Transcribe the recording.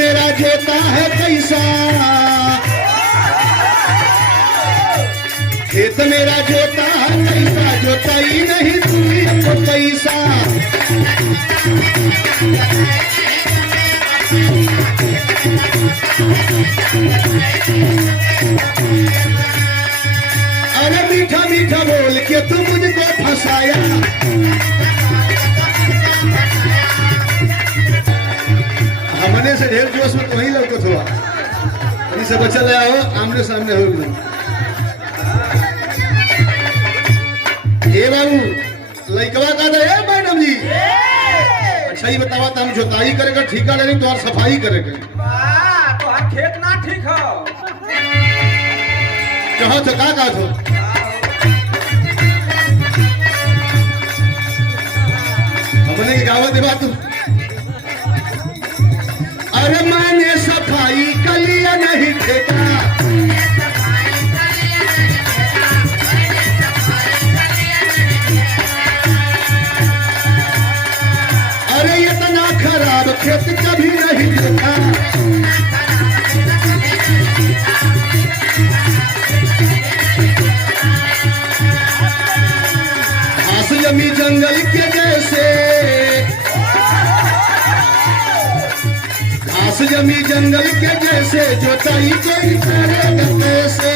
मेरा जोता है कैसा, खेत मेरा जोता है कैसा, जोताई नहीं दूरी को पैसा। अरे मीठा मीठा बोल के तू मुझको फंसाया, हमने से ढेर जोश में तो नहीं लगता थोड़ा, अभी से बचा ले आओ आमने सामने हो गए। ए बाबू लइकवा का दे मैडम जी, अच्छा ही बतावा तुम जोताई करेगा ठीका लेनी तो और सफाई करेगा। वाह तो हर खेत ना ठीक हो कहाँ तो का थो हमने के गावा दे बात। अरे मैंने सफाई कर लिया नहीं ठेका, अरे इतना खराब खेत कभी नहीं देखा। घास जमी जंगल के जैसे, घास जमी जंगल के जैसे, जोताई कोई करेगा कैसे।